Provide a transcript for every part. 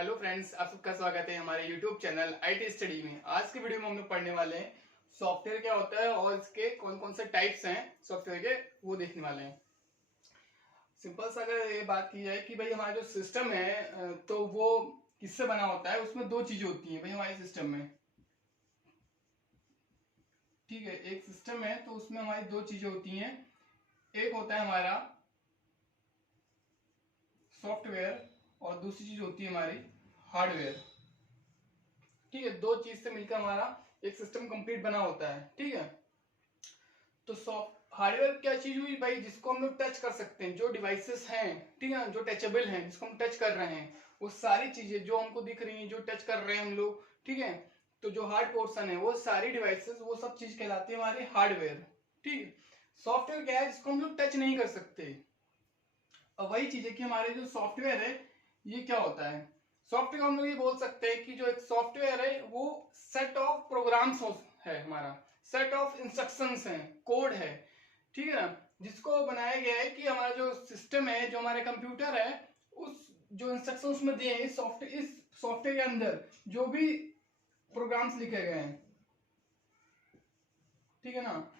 Hello friends, आप सबका स्वागत है हमारे यूट्यूब चैनल आईटी स्टडी में। आज की वीडियो में हम लोग पढ़ने वाले हैं सॉफ्टवेयर क्या होता है और इसके कौन कौन से टाइप्स हैं सॉफ्टवेयर के, वो देखने वाले हैं। सिंपल सा अगर ये बात की जाए कि भाई हमारा जो सिस्टम है तो वो किससे बना होता है, उसमें दो चीजें होती हैं भाई हमारे सिस्टम में। ठीक है, एक सिस्टम है तो उसमें हमारी दो चीजें होती हैं। एक होता है हमारा सॉफ्टवेयर और दूसरी चीज होती है हमारी हार्डवेयर। ठीक है, दो चीज से मिलकर हमारा एक सिस्टम कंप्लीट बना होता है। ठीक है, तो सॉफ्ट हार्डवेयर क्या चीज हुई भाई, जिसको हम लोग टच कर सकते हैं, जो डिवाइसेस हैं, ठीक है, जो टचेबल हैं, जिसको हम टच कर रहे हैं, वो सारी चीजें जो हमको दिख रही हैं, जो टच कर रहे हैं हम लोग। ठीक है, तो जो हार्ड पोर्शन है वो सारी डिवाइसेस, वो सब चीज कहलाती है हमारी हार्डवेयर। ठीक है, सॉफ्टवेयर क्या है जिसको हम लोग टच नहीं कर सकते। अब वही चीज है कि हमारे जो सॉफ्टवेयर है ये क्या होता है। सॉफ्टवेयर हम लोग ये बोल सकते हैं कि जो एक सॉफ्टवेयर है वो सेट ऑफ प्रोग्राम्स है, हमारा सेट ऑफ इंस्ट्रक्शंस हैं, कोड है। ठीक है ना, जिसको बनाया गया है कि हमारा जो सिस्टम है, जो हमारे कंप्यूटर है, उस जो इंस्ट्रक्शंस उसमें दिए हैं इस सॉफ्टवेयर के अंदर जो भी प्रोग्राम्स लिखे गए हैं, ठीक है ना,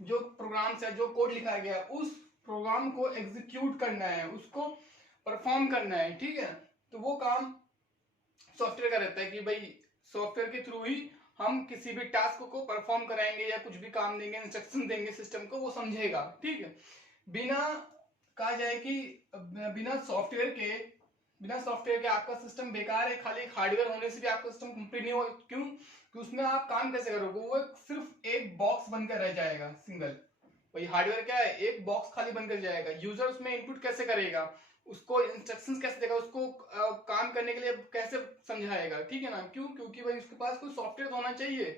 जो प्रोग्राम्स है, जो कोड लिखा गया है, उस प्रोग्राम को एग्जीक्यूट करना है, उसको परफॉर्म करना है। ठीक है, तो वो काम सॉफ्टवेयर का रहता है कि भाई सॉफ्टवेयर के थ्रू ही हम किसी भी टास्क को परफॉर्म कराएंगे या कुछ भी काम देंगे, इंस्ट्रक्शन देंगे सिस्टम को, वो समझेगा। ठीक है, बिना कहा जाए कि बिना सॉफ्टवेयर के आपका सिस्टम बेकार है। खाली एक हार्डवेयर होने से भी आपका सिस्टम कंप्लीट नहीं होगा। क्यों? कि उसमें आप काम कैसे करोगे, वो सिर्फ एक बॉक्स बनकर रह जाएगा, सिंगल। वही हार्डवेयर क्या है, एक बॉक्स खाली बनकर जाएगा। यूजर उसमें इनपुट कैसे करेगा, उसको इंस्ट्रक्शंस कैसे देगा, उसको काम करने के लिए कैसे समझाएगा। ठीक है ना, क्यों? क्योंकि भाई उसके पास कोई सॉफ्टवेयर होना चाहिए।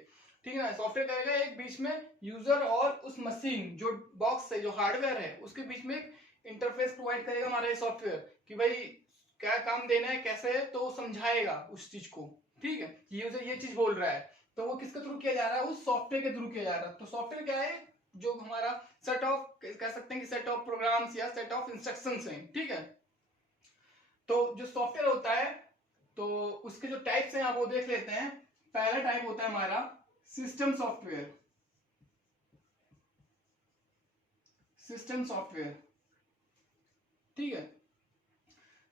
ठीक है ना, सॉफ्टवेयर करेगा एक बीच में यूजर और उस मशीन, जो बॉक्स है, जो हार्डवेयर है, उसके बीच में एक इंटरफेस प्रोवाइड करेगा हमारा ये सॉफ्टवेयर कि भाई क्या काम देना है, कैसे है, तो वो समझाएगा उस चीज को। ठीक है, यूजर ये चीज बोल रहा है तो वो किसके थ्रू किया जा रहा है, उस सॉफ्टवेयर के थ्रू किया जा रहा है। तो सॉफ्टवेयर क्या है, जो हमारा सेट ऑफ, कह सकते हैं कि सेट ऑफ प्रोग्राम्स या सेट ऑफ इंस्ट्रक्शंस हैं। ठीक है, तो जो सॉफ्टवेयर होता है तो उसके जो टाइप्स हैं आप वो देख लेते हैं। पहला टाइप होता है हमारा सिस्टम सॉफ्टवेयर। सिस्टम सॉफ्टवेयर, ठीक है,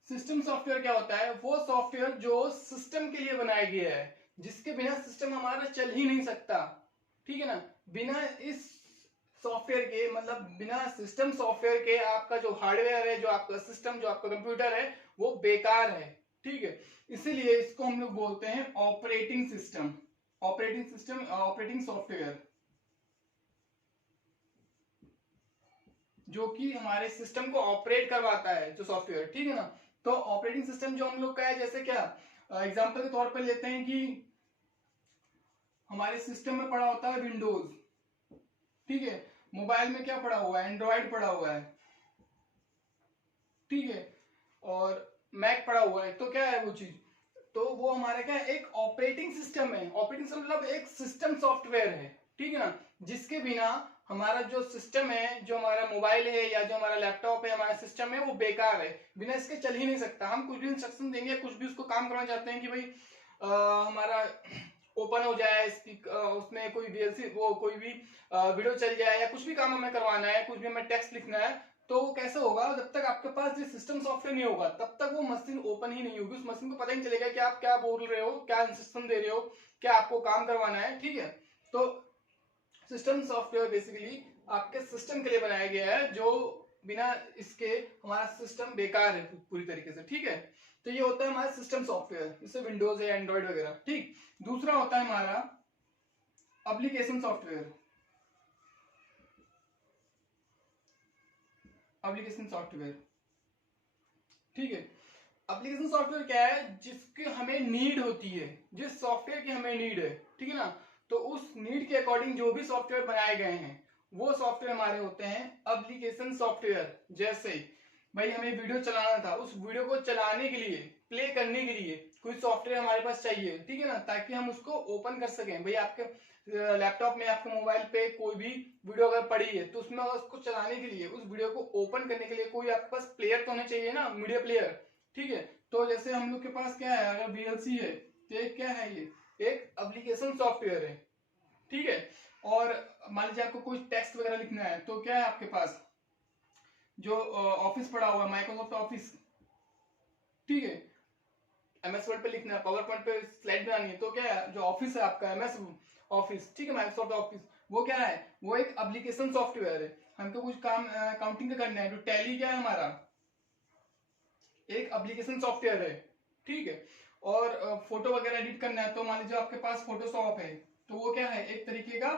सिस्टम सॉफ्टवेयर क्या होता है, वो सॉफ्टवेयर जो सिस्टम के लिए बनाया गया है, जिसके बिना सिस्टम हमारा चल ही नहीं सकता। ठीक है ना, बिना इस सॉफ्टवेयर के, मतलब बिना सिस्टम सॉफ्टवेयर के आपका जो हार्डवेयर है, जो आपका सिस्टम, जो आपका कंप्यूटर है, वो बेकार है। ठीक है, इसीलिए इसको हम लोग बोलते हैं ऑपरेटिंग सिस्टम। ऑपरेटिंग सॉफ्टवेयर, जो कि हमारे सिस्टम को ऑपरेट करवाता है, जो सॉफ्टवेयर। ठीक है ना, तो ऑपरेटिंग सिस्टम जो हम लोग का है, जैसे क्या एग्जांपल के तौर पर लेते हैं कि हमारे सिस्टम में पड़ा होता है विंडोज। ठीक है, मोबाइल में क्या पड़ा हुआ है, एंड्रॉइड पड़ा हुआ है। ठीक है, और मैक पड़ा हुआ है। तो क्या है वो चीज, तो वो हमारा क्या है, एक ऑपरेटिंग सिस्टम है। ऑपरेटिंग सिस्टम मतलब एक सिस्टम सॉफ्टवेयर है। ठीक है ना, जिसके बिना हमारा जो सिस्टम है, जो हमारा मोबाइल है या जो हमारा लैपटॉप है, हमारा सिस्टम है, वो बेकार है, बिना इसके चल ही नहीं सकता। हम कुछ भी इंस्ट्रक्शन देंगे, कुछ भी उसको काम करना चाहते हैं कि भाई हमारा ओपन हो जाए, उसमें कोई वीएलसी, वो कोई भी वीडियो चल जाए, या कुछ भी काम हमें करवाना है, कुछ भी हमें टेक्स्ट लिखना है, तो वो कैसे होगा, जब तक आपके पास ये सिस्टम सॉफ्टवेयर नहीं होगा तब तक वो मशीन ओपन ही नहीं होगी। उस मशीन को पता ही नहीं चलेगा कि आप क्या बोल रहे हो, क्या इंस्ट्रक्शन दे रहे हो, क्या आपको काम करवाना है। ठीक है, तो सिस्टम सॉफ्टवेयर बेसिकली आपके सिस्टम के लिए बनाया गया है, जो बिना इसके हमारा सिस्टम बेकार है पूरी तरीके से। ठीक है, तो ये होता है हमारा सिस्टम सॉफ्टवेयर, जैसे विंडोज है, एंड्रॉइड वगैरह। ठीक, दूसरा होता है हमारा एप्लीकेशन सॉफ्टवेयर। एप्लीकेशन सॉफ्टवेयर, ठीक है, एप्लीकेशन सॉफ्टवेयर क्या है, जिसकी हमें नीड होती है, जिस सॉफ्टवेयर की हमें नीड है। ठीक है ना, तो उस नीड के अकॉर्डिंग जो भी सॉफ्टवेयर बनाए गए हैं, वो सॉफ्टवेयर हमारे होते हैं एप्लीकेशन सॉफ्टवेयर। जैसे भाई हमें वीडियो चलाना था, उस वीडियो को चलाने के लिए, प्ले करने के लिए कोई सॉफ्टवेयर हमारे पास चाहिए, ठीक है ना, ताकि हम उसको ओपन कर सकें। भाई आपके लैपटॉप में, आपके मोबाइल पे कोई भी वीडियो अगर पड़ी है तो उसमें उसको चलाने के लिए, उस वीडियो को ओपन करने के लिए कोई आपके पास प्लेयर तो होना चाहिए ना, मीडिया प्लेयर, ठीक है। तो जैसे हम लोग के पास क्या है, अगर वीएलसी है तो एक क्या है, ये एक एप्लीकेशन सॉफ्टवेयर है, ठीक है। और मान लीजिए आपको कोई टेक्स्ट वगैरह लिखना है तो क्या है आपके पास, जो ऑफिस पड़ा हुआ है, माइक्रोसॉफ्ट ऑफिस, ठीक है, एमएस वर्ड पे लिखना है, पावर पॉइंट पे स्लाइड बनानी है, तो क्या है, जो ऑफिस है आपका एमएस ऑफिस, ठीक है, माइक्रोसॉफ्ट ऑफिस, वो क्या है, वो एक एप्लीकेशन सॉफ्टवेयर है। हमको कुछ काम काउंटिंग का करना है, जो टैली क्या है हमारा, एक एप्लीकेशन सॉफ्टवेयर है, ठीक है। और फोटो वगैरह एडिट करना है तो मान लीजिए आपके पास फोटोशॉप है, तो वो क्या है, एक तरीके का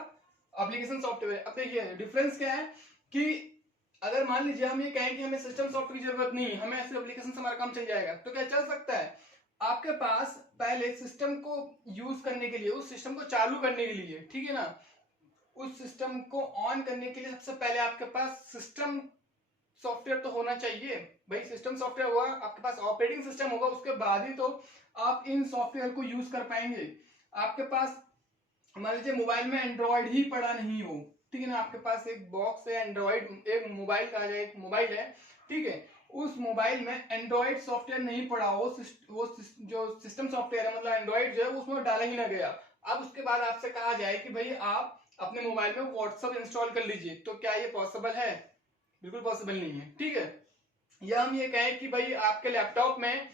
एप्लीकेशन सॉफ्टवेयर। अब देखिए डिफरेंस क्या है कि अगर मान लीजिए हम ये कहें कि हमें सिस्टम सॉफ्टवेयर की जरूरत नहीं, हमें ऐसे एप्लीकेशन से हमारा काम चल जाएगा, तो क्या चल सकता है। आपके पास पहले सिस्टम को यूज करने के लिए, उस सिस्टम को चालू करने के लिए, ठीक है ना, उस सिस्टम को ऑन करने के लिए सबसे पहले आपके पास सिस्टम सॉफ्टवेयर तो होना चाहिए। भाई सिस्टम सॉफ्टवेयर हुआ, आपके पास ऑपरेटिंग सिस्टम होगा, उसके बाद ही तो आप इन सॉफ्टवेयर को यूज कर पाएंगे। आपके पास मान लीजिए मोबाइल में एंड्रॉइड ही पड़ा नहीं हो, ठीक है ना, आपके पास एक बॉक्स है एंड्रॉइड, एक मोबाइल कहा जाए, एक मोबाइल है, ठीक है, उस मोबाइल में एंड्रॉइड सॉफ्टवेयर नहीं पड़ा हो, वो जो सिस्टम सॉफ्टवेयर है, मतलब एंड्रॉइड जो है उसमें डाला ही ना गया। अब उसके बाद आपसे कहा जाए कि भाई आप अपने मोबाइल में व्हाट्सएप इंस्टॉल कर लीजिए, तो क्या ये पॉसिबल है, बिल्कुल पॉसिबल नहीं है, ठीक है। या हम ये कहें कि भाई आपके लैपटॉप में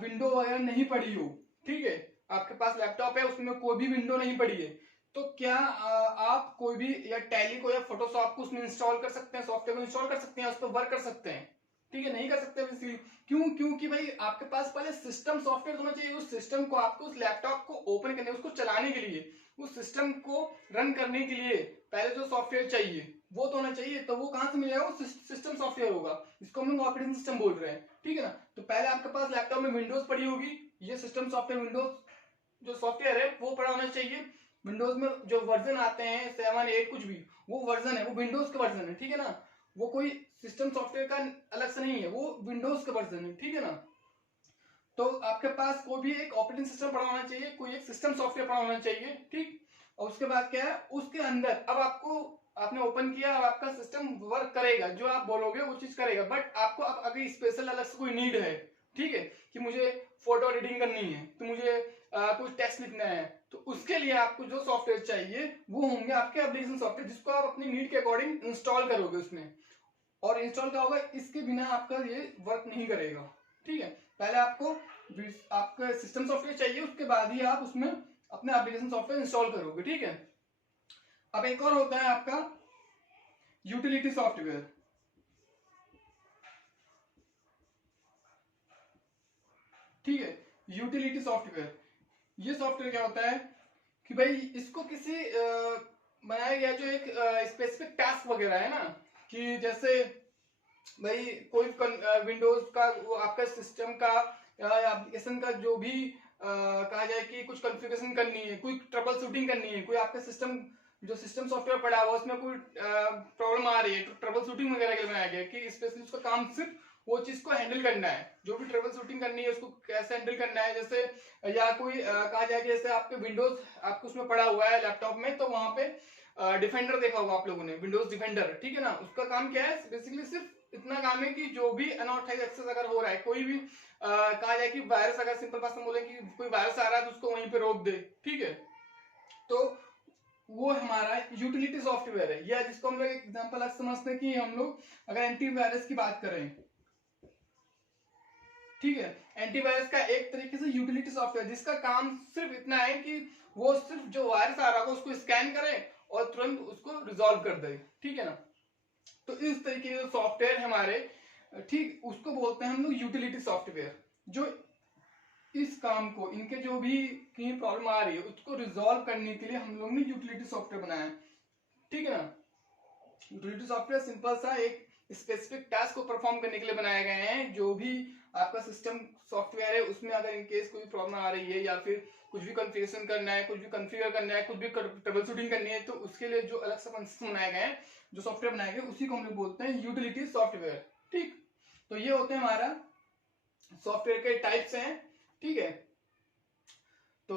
विंडो वगैरह नहीं पड़ी हो, ठीक है, आपके पास लैपटॉप है उसमें कोई भी विंडो नहीं पड़ी है, तो क्या आप कोई भी या टैली को या फोटोशॉप को उसमें इंस्टॉल कर सकते हैं, सॉफ्टवेयर को इंस्टॉल कर सकते हैं, उस पर वर्क कर सकते हैं, ठीक है, नहीं कर सकते इसलिए क्यों, क्योंकि भाई आपके पास पहले सिस्टम सॉफ्टवेयर होना चाहिए, उस सिस्टम को आपको उस लैपटॉप को ओपन करने, उसको चलाने के लिए, उस सिस्टम को रन करने के लिए पहले जो सॉफ्टवेयर चाहिए वो तो होना चाहिए। तो वो कहां से मिलेगा, वो सिस्टम सॉफ्टवेयर होगा, इसको हम लोग ऑपरेटिंग सिस्टम बोल रहे हैं, ठीक है ना। तो पहले आपके पास लैपटॉप में विंडोज पड़ी होगी, ये सिस्टम सॉफ्टवेयर विंडोज जो सॉफ्टवेयर है वो पड़ा होना चाहिए। विंडोज में जो वर्जन आते हैं 7, 8 कुछ भी, वो वर्जन है, वो विंडोज का वर्जन है, ठीक है ना, वो कोई सिस्टम सॉफ्टवेयर का अलग से नहीं है, वो विंडोज का वर्जन है, ठीक है ना। तो आपके पास कोई भी एक ऑपरेटिंग सिस्टम पड़ा होना चाहिए, कोई एक सिस्टम सॉफ्टवेयर पड़ा होना चाहिए, ठीक। और उसके बाद क्या है, उसके अंदर अब आपको, आपने ओपन किया, अब आपका सिस्टम वर्क करेगा, जो आप बोलोगे वो चीज करेगा, बट आपको अब अगर स्पेशल अलग से कोई नीड है, ठीक है, कि मुझे फोटो एडिटिंग करनी है, तो मुझे कुछ टेक्स्ट लिखना है, तो उसके लिए आपको जो सॉफ्टवेयर चाहिए वो होंगे आपके एप्लीकेशन सॉफ्टवेयर, जिसको आप अपनी नीड के अकॉर्डिंग इंस्टॉल करोगे उसमें। और इंस्टॉल क्या होगा, इसके बिना आपका ये वर्क नहीं करेगा, ठीक है। पहले आपको आपका सिस्टम सॉफ्टवेयर चाहिए, उसके बाद ही आप उसमें अपने एप्लीकेशन सॉफ्टवेयर इंस्टॉल करोगे, ठीक है। अब एक और होता है आपका यूटिलिटी सॉफ्टवेयर, ठीक है। यूटिलिटी सॉफ्टवेयर, ये सॉफ्टवेयर क्या होता है कि भाई इसको किसी बनाया गया जो एक स्पेसिफिक टास्क वगैरह है ना, कि जैसे भाई कोई विंडोज का वो आपका सिस्टम का एप्लीकेशन का जो भी कहा जाए कि कुछ कॉन्फ़िगरेशन करनी है, कोई ट्रबल शूटिंग करनी है, कोई आपका सिस्टम जो सिस्टम सॉफ्टवेयर पड़ा हुआ उसमें कोई प्रॉब्लम आ रही है, तो ट्रबल शूटिंग वगैरह के लिए बनाया गया कि स्पेशली उसका काम सिर्फ वो चीज को हैंडल करना है, जो भी ट्रबल शूटिंग करनी है उसको कैसे हैंडल करना है। जैसे या कोई कहा जाए कि जैसे आपके विंडोज आपको उसमें पड़ा हुआ है लैपटॉप में, तो वहां पे डिफेंडर देखा होगा आप लोगों ने, विंडोज डिफेंडर, ठीक है ना, उसका काम क्या है, बेसिकली सिर्फ इतना काम है कि जो भी अनऑथराइज एक्सेस अगर हो रहा है, कोई भी कहा जाए कि वायरस, अगर सिंपल भाषा में बोले कि कोई वायरस आ रहा है तो उसको वहीं पे रोक दे, ठीक है। तो वो हमारा यूटिलिटी सॉफ्टवेयर है, या जिसको हम लोग एग्जांपल आज समझते हैं कि हम लोग अगर एंटीवायरस की बात करें, ठीक है, एंटीवायरस का एक तरीके से यूटिलिटी सॉफ्टवेयर, जिसका काम सिर्फ इतना है कि वो सिर्फ जो वायरस आ रहा है उसको स्कैन करे और तुरंत उसको रिजॉल्व कर दे, ठीक है ना। तो इस तरीके के सॉफ्टवेयर हमारे, ठीक, उसको बोलते हैं हम लोग यूटिलिटी सॉफ्टवेयर, जो इस काम को, इनके जो भी कहीं प्रॉब्लम आ रही है उसको रिजॉल्व करने के लिए हम लोग ने यूटिलिटी सॉफ्टवेयर बनाया है, ठीक है ना। यूटिलिटी सॉफ्टवेयर सिंपल सा एक स्पेसिफिक टास्क को परफॉर्म करने के लिए बनाए गए हैं, जो भी आपका सिस्टम सॉफ्टवेयर है उसमें अगर इनकेस कोई प्रॉब्लम आ रही है या फिर कुछ भी कॉन्फ़िगरेशन करना है, कुछ भी कॉन्फ़िगर करना है, कुछ भी ट्रबल शूटिंग करनी है, तो उसके लिए जो अलग से फंक्शन बनाए गए हैं, जो सॉफ्टवेयर बनाए गए, उसी को हम लोग बोलते हैं यूटिलिटी सॉफ्टवेयर, ठीक। तो ये होते हैं हमारा सॉफ्टवेयर के टाइप्स हैं, ठीक है। तो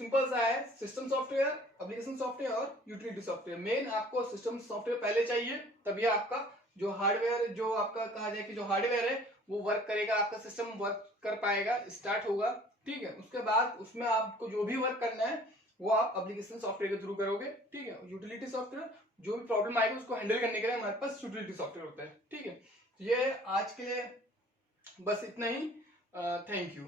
सिंपल सा है, सिस्टम सॉफ्टवेयर, एप्लीकेशन सॉफ्टवेयर और यूटिलिटी सॉफ्टवेयर। मेन आपको सिस्टम सॉफ्टवेयर पहले चाहिए, तभी आपका जो हार्डवेयर, जो आपका कहा जाए कि जो हार्डवेयर है वो वर्क करेगा, आपका सिस्टम वर्क कर पाएगा, स्टार्ट होगा, ठीक है। उसके बाद उसमें आपको जो भी वर्क करना है वो आप एप्लीकेशन सॉफ्टवेयर के थ्रू करोगे, ठीक है। यूटिलिटी सॉफ्टवेयर, जो भी प्रॉब्लम आएगी उसको हैंडल करने के लिए हमारे पास यूटिलिटी सॉफ्टवेयर होता है, ठीक है। ये आज के लिए बस इतना ही। Thank you.